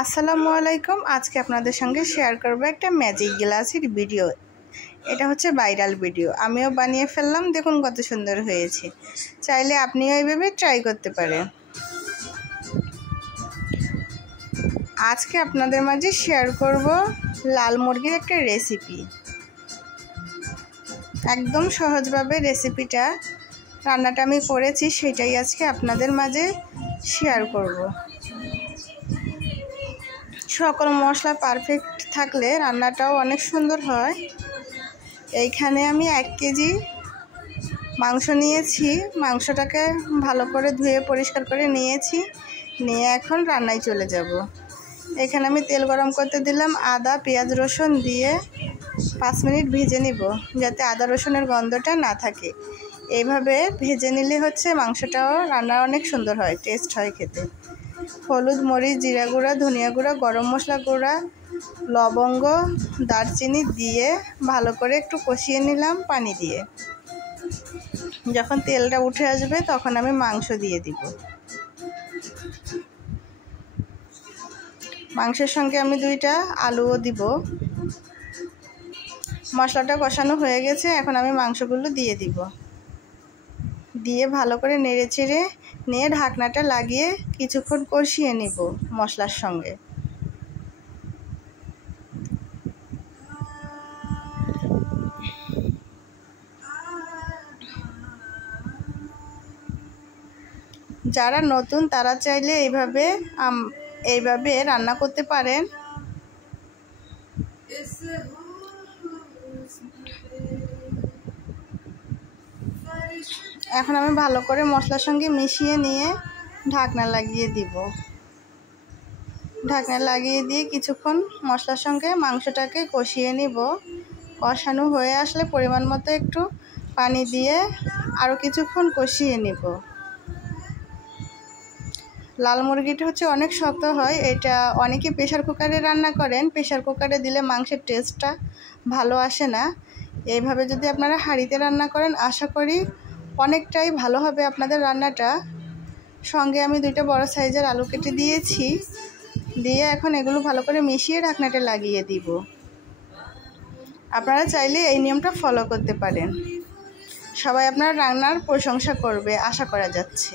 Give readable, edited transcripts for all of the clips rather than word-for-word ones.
আসসালামু আলাইকুম। আজকে আপনাদের সঙ্গে শেয়ার করব একটা ম্যাজিক গ্লাসের ভিডিও। এটা হচ্ছে ভাইরাল ভিডিও, আমিও বানিয়ে ফেললাম। দেখুন কত সুন্দর হয়েছে। চাইলে আপনিও এইভাবে ট্রাই করতে পারেন। আজকে আপনাদের মাঝে শেয়ার করব লাল মুরগির একটা রেসিপি। একদম সহজভাবে রেসিপিটা রান্নাটা আমি করেছি, সেটাই আজকে আপনাদের মাঝে শেয়ার করব। সকল মশলা পারফেক্ট থাকলে রান্নাটাও অনেক সুন্দর হয়। এইখানে আমি 1 কেজি মাংস নিয়েছি। মাংসটাকে ভালো করে ধুয়ে পরিষ্কার করে নিয়েছি। নিয়ে এখন রান্নায় চলে যাব। এখানে আমি তেল গরম করতে দিলাম। আদা, পেঁয়াজ, রসুন দিয়ে 5 মিনিট ভেজে নিব, যাতে আদা রসুনের গন্ধটা না থাকে। এইভাবে ভেজে নিলে হচ্ছে মাংসটাও রান্না অনেক সুন্দর হয়, টেস্ট হয় খেতে। হলুদ, মরিচ, জিরা গুঁড়া, ধনিয়া গুঁড়া, গরম মশলা গুঁড়া, লবঙ্গ, দারচিনি দিয়ে ভালো করে একটু কষিয়ে নিলাম পানি দিয়ে। যখন তেলটা উঠে আসবে তখন আমি মাংস দিয়ে দিব। মাংসের সঙ্গে আমি 2টা আলুও দিব। মশলাটা কষানো হয়ে গেছে, এখন আমি মাংসগুলো দিয়ে দিব। দিয়ে ভালো করে নেড়ে চেড়ে নিয়ে ঢাকনাটা লাগিয়ে কিছুক্ষণ কষিয়ে নিব মশলার সঙ্গে। যারা নতুন তারা চাইলে এইভাবে রান্না করতে পারেন। এখন আমি ভালো করে মশলার সঙ্গে মিশিয়ে নিয়ে ঢাকনা লাগিয়ে দিব। ঢাকনা লাগিয়ে দিয়ে কিছুক্ষণ মশলার সঙ্গে মাংসটাকে কষিয়ে নিব। কষানো হয়ে আসলে পরিমাণ মতো একটু পানি দিয়ে আরও কিছুক্ষণ কষিয়ে নিব। লাল মুরগিটা হচ্ছে অনেক শক্ত হয়। এটা অনেকে প্রেশার কুকারে রান্না করেন। প্রেশার কুকারে দিলে মাংসের টেস্টটা ভালো আসে না। এইভাবে যদি আপনারা হাঁড়িতে রান্না করেন, আশা করি অনেকটাই ভালো হবে আপনাদের রান্নাটা। সঙ্গে আমি 2টা বড় সাইজের আলু কেটে দিয়েছি। দিয়ে এখন এগুলো ভালো করে মিশিয়ে ঢাকনাটা লাগিয়ে দিব। আপনারা চাইলে এই নিয়মটা ফলো করতে পারেন। সবাই আপনার রান্নার প্রশংসা করবে আশা করা যাচ্ছে।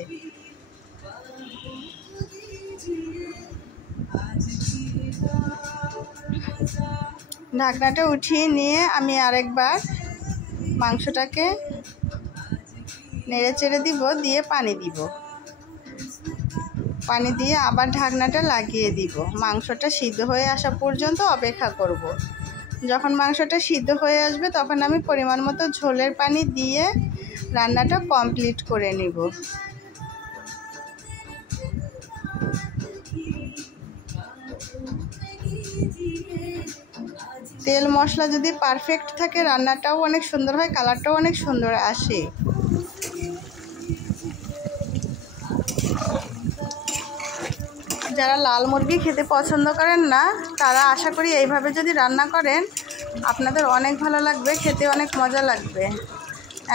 ঢাকনাটা উঠিয়ে নিয়ে আমি আরেকবার মাংসটাকে নেড়ে চেড়ে দিব, দিয়ে পানি দিব। পানি দিয়ে আবার ঢাকনাটা লাগিয়ে দিব। মাংসটা সিদ্ধ হয়ে আসা পর্যন্ত অপেক্ষা করব। যখন মাংসটা সিদ্ধ হয়ে আসবে তখন আমি পরিমাণ মতো ঝোলের পানি দিয়ে রান্নাটা কমপ্লিট করে নিব। তেল মশলা যদি পারফেক্ট থাকে রান্নাটাও অনেক সুন্দর হয়, কালারটাও অনেক সুন্দর আসে। যারা লাল মুরগি খেতে পছন্দ করেন না তারা আশা করি এইভাবে যদি রান্না করেন আপনাদের অনেক ভালো লাগবে, খেতে অনেক মজা লাগবে।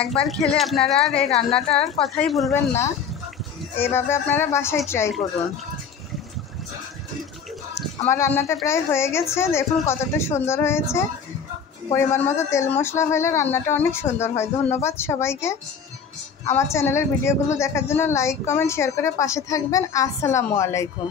একবার খেলে আপনারা আর এই রান্নাটার কথাই ভুলবেন না। এইভাবে আপনারা বাসায় ট্রাই করুন। আমার রান্নাটা প্রায় হয়ে গেছে, দেখুন কতটা সুন্দর হয়েছে। পরিমাণ মতো তেল মশলা হলে রান্নাটা অনেক সুন্দর হয়। ধন্যবাদ সবাইকে। আমার চ্যানেলের ভিডিওগুলো দেখার জন্য লাইক, কমেন্ট, শেয়ার করে পাশে থাকবেন। আসসালামু আলাইকুম।